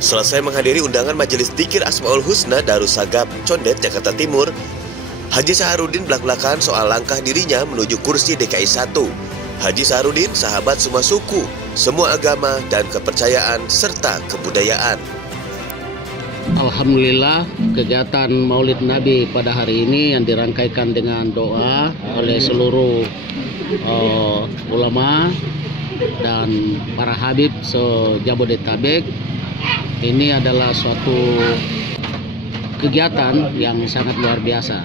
Selesai menghadiri undangan Majelis Dzikir Asmaul Husna Darussagab, Condet, Jakarta Timur, Haji Saharudin belak-belakan soal langkah dirinya menuju kursi DKI 1. Haji Saharudin sahabat semua suku, semua agama dan kepercayaan serta kebudayaan. Alhamdulillah, kegiatan Maulid Nabi pada hari ini yang dirangkaikan dengan doa oleh seluruh ulama dan para habib se-Jabodetabek. Ini adalah suatu kegiatan yang sangat luar biasa.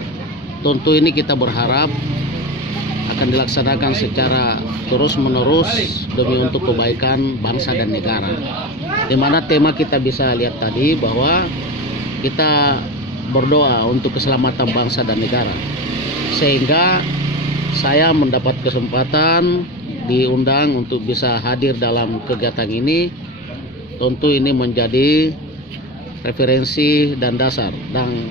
Tentu ini kita berharap akan dilaksanakan secara terus-menerus demi untuk kebaikan bangsa dan negara. Di mana tema kita bisa lihat tadi bahwa kita berdoa untuk keselamatan bangsa dan negara. Sehingga saya mendapat kesempatan diundang untuk bisa hadir dalam kegiatan ini. Tentu ini menjadi referensi dan dasar. Dan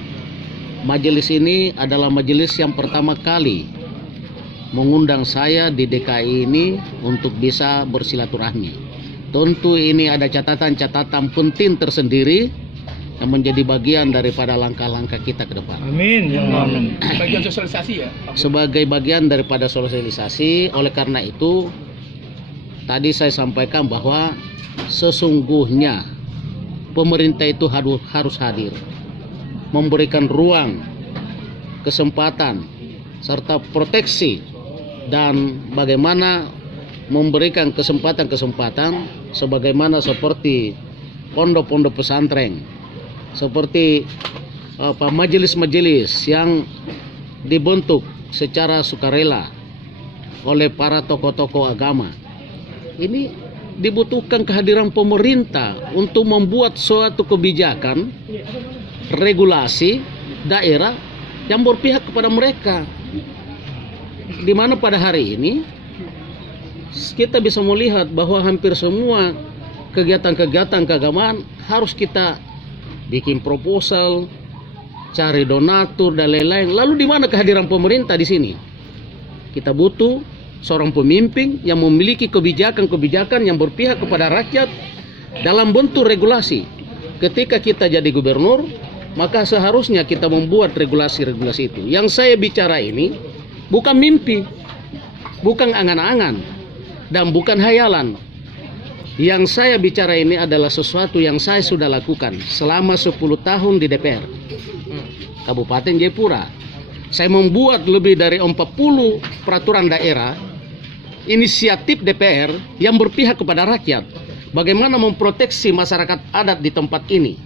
majelis ini adalah majelis yang pertama kali mengundang saya di DKI ini untuk bisa bersilaturahmi. Tentu ini ada catatan-catatan penting tersendiri yang menjadi bagian daripada langkah-langkah kita ke depan. Amin. Ya amin. Bagian sosialisasi ya. Sebagai bagian daripada sosialisasi, oleh karena itu tadi saya sampaikan bahwa sesungguhnya pemerintah itu harus hadir, memberikan ruang, kesempatan, serta proteksi, dan bagaimana memberikan kesempatan-kesempatan sebagaimana seperti pondok-pondok pesantren, seperti majelis-majelis yang dibentuk secara sukarela oleh para tokoh-tokoh agama. Ini dibutuhkan kehadiran pemerintah untuk membuat suatu kebijakan, regulasi daerah yang berpihak kepada mereka. Di mana pada hari ini kita bisa melihat bahwa hampir semua kegiatan-kegiatan keagamaan harus kita bikin proposal, cari donatur dan lain-lain. Lalu di mana kehadiran pemerintah di sini? Kita butuh seorang pemimpin yang memiliki kebijakan-kebijakan yang berpihak kepada rakyat dalam bentuk regulasi. Ketika kita jadi gubernur, maka seharusnya kita membuat regulasi-regulasi itu. Yang saya bicara ini bukan mimpi, bukan angan-angan, dan bukan hayalan. Yang saya bicara ini adalah sesuatu yang saya sudah lakukan selama 10 tahun di DPR Kabupaten Jayapura. Saya membuat lebih dari 40 peraturan daerah, inisiatif DPR yang berpihak kepada rakyat. Bagaimana memproteksi masyarakat adat di tempat ini,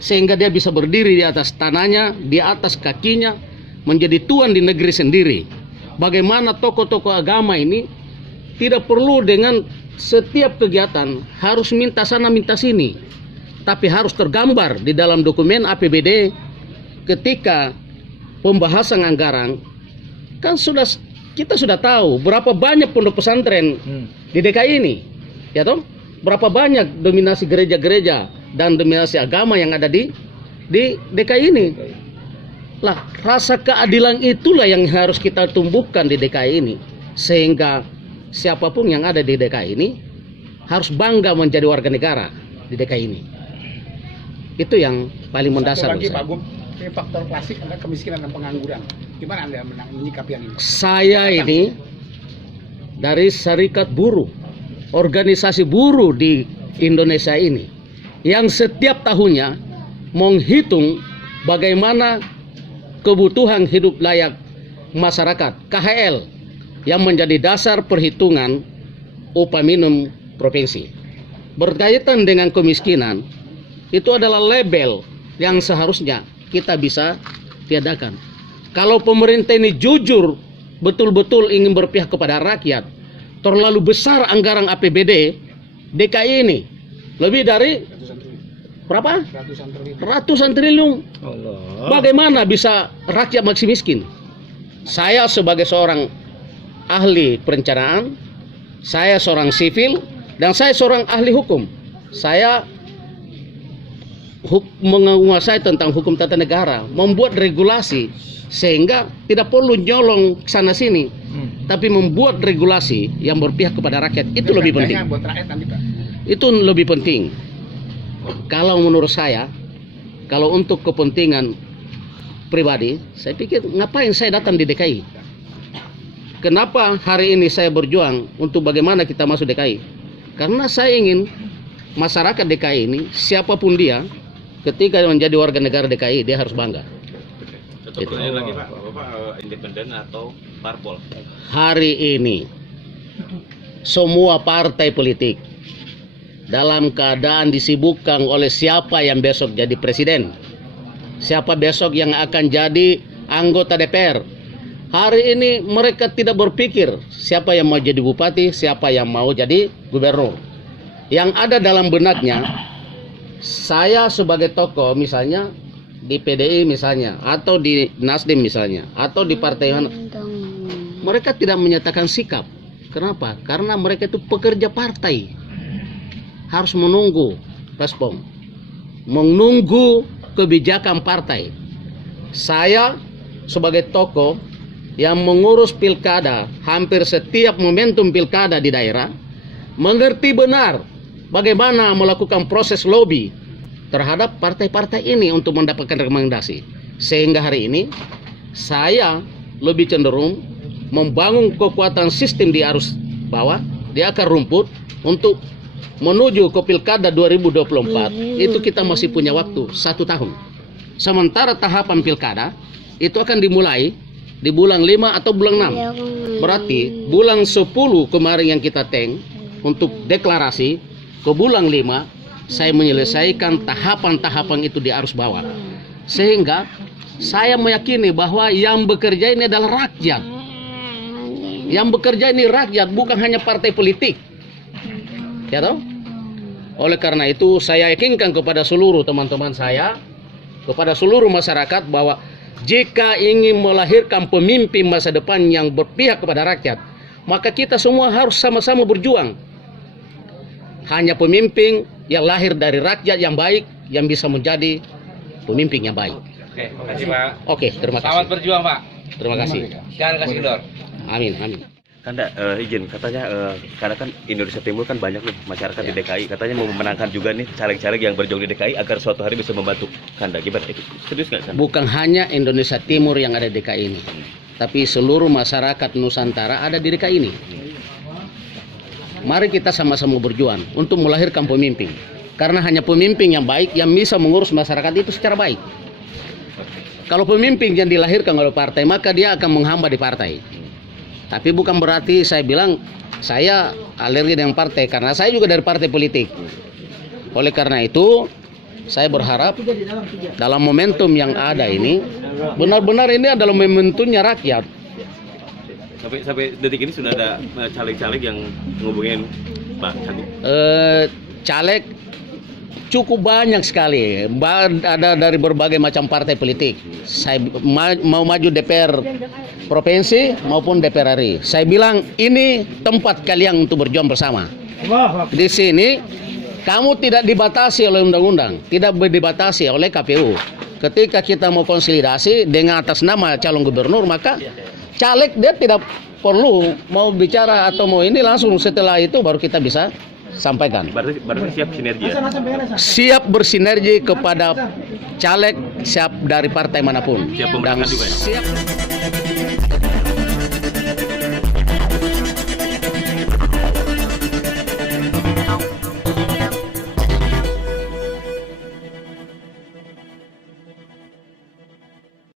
sehingga dia bisa berdiri di atas tanahnya, di atas kakinya, menjadi tuan di negeri sendiri. Bagaimana tokoh-tokoh agama ini tidak perlu dengan setiap kegiatan harus minta sana minta sini, tapi harus tergambar di dalam dokumen APBD ketika pembahasan anggaran. Kan kita sudah tahu berapa banyak pondok pesantren di DKI ini, ya toh? Berapa banyak dominasi gereja-gereja dan dominasi agama yang ada di DKI ini. Lah, rasa keadilan itulah yang harus kita tumbuhkan di DKI ini, sehingga siapapun yang ada di DKI ini harus bangga menjadi warga negara di DKI ini. Itu yang paling mendasar. Satu lagi Pak Gub, faktor klasik adalah kemiskinan dan pengangguran. Gimana Anda menyikapi yang ini? Saya ini dari Serikat Buruh, organisasi buruh di Indonesia ini, yang setiap tahunnya menghitung bagaimana kebutuhan hidup layak masyarakat, KHL, yang menjadi dasar perhitungan upah minimum provinsi. Berkaitan dengan kemiskinan, itu adalah label yang seharusnya kita bisa tiadakan. Kalau pemerintah ini jujur betul-betul ingin berpihak kepada rakyat, terlalu besar anggaran APBD DKI ini, lebih dari berapa? Ratusan triliun. Bagaimana bisa rakyat masih miskin? Saya sebagai seorang ahli perencanaan, saya seorang sipil, dan saya seorang ahli hukum. Saya menguasai tentang hukum tata negara, membuat regulasi sehingga tidak perlu nyolong sana sini, tapi membuat regulasi yang berpihak kepada rakyat. Itu lebih penting. Itu lebih penting. Kalau menurut saya, kalau untuk kepentingan pribadi, saya pikir ngapain saya datang di DKI? Kenapa hari ini saya berjuang untuk bagaimana kita masuk DKI? Karena saya ingin masyarakat DKI ini, siapapun dia, ketika menjadi warga negara DKI, dia harus bangga. Satu pertanyaan lagi Pak, Bapak independen atau parpol? Hari ini, semua partai politik dalam keadaan disibukkan oleh siapa yang besok jadi presiden, siapa besok yang akan jadi anggota DPR. Hari ini mereka tidak berpikir siapa yang mau jadi bupati, siapa yang mau jadi gubernur. Yang ada dalam benaknya, saya sebagai tokoh misalnya di PDI misalnya, atau di Nasdem misalnya, atau di partai mana, mereka tidak menyatakan sikap. Kenapa? Karena mereka itu pekerja partai, harus menunggu respon, menunggu kebijakan partai. Saya sebagai tokoh yang mengurus pilkada, hampir setiap momentum pilkada di daerah, mengerti benar bagaimana melakukan proses lobby terhadap partai-partai ini untuk mendapatkan rekomendasi. Sehingga hari ini saya lebih cenderung membangun kekuatan sistem di arus bawah, di akar rumput, untuk menuju ke pilkada 2024. Itu kita masih punya waktu 1 tahun. Sementara tahapan pilkada itu akan dimulai di bulan 5 atau bulan 6. Berarti bulan 10 kemarin yang kita untuk deklarasi, ke bulan 5 saya menyelesaikan tahapan-tahapan itu di arus bawah. Sehingga saya meyakini bahwa yang bekerja ini adalah rakyat. Yang bekerja ini rakyat, bukan hanya partai politik. Ya toh? Oleh karena itu saya yakinkan kepada seluruh teman-teman saya, kepada seluruh masyarakat, bahwa jika ingin melahirkan pemimpin masa depan yang berpihak kepada rakyat, maka kita semua harus sama-sama berjuang. Hanya pemimpin yang lahir dari rakyat yang baik yang bisa menjadi pemimpin yang baik. Oke, makasih Pak. Oke, terima kasih. Selamat berjuang Pak. Terima kasih. Jangan kasih kendor. Amin, amin. Kanda izin, katanya karena kan Indonesia Timur kan banyak nih masyarakat di DKI, katanya mau memenangkan juga nih caleg-caleg yang berjuang di DKI agar suatu hari bisa membantu Kanda. Gimana itu? Serius nggak Kanda? Bukan hanya Indonesia Timur yang ada di DKI ini, tapi seluruh masyarakat Nusantara ada di DKI ini. Mari kita sama-sama berjuang untuk melahirkan pemimpin. Karena hanya pemimpin yang baik yang bisa mengurus masyarakat itu secara baik. Kalau pemimpin yang dilahirkan oleh partai, maka dia akan menghambat di partai. Tapi bukan berarti saya bilang saya alergi dengan partai, karena saya juga dari partai politik. Oleh karena itu, saya berharap dalam momentum yang ada ini, benar-benar ini adalah momentumnya rakyat. Sampai detik ini sudah ada caleg-caleg yang ngubungin Pak Sandi? Caleg cukup banyak sekali, ada dari berbagai macam partai politik. Saya mau maju DPR provinsi maupun DPR RI. Saya bilang ini tempat kalian untuk berjuang bersama. Di sini kamu tidak dibatasi oleh undang-undang, tidak dibatasi oleh KPU. Ketika kita mau konsolidasi dengan atas nama calon gubernur, maka caleg dia tidak perlu mau bicara atau mau ini, langsung setelah itu baru kita bisa sampaikan. Berarti siap sinergi ya? Siap bersinergi kepada caleg, siap dari partai manapun. Siap pemerintah juga ya? Siap.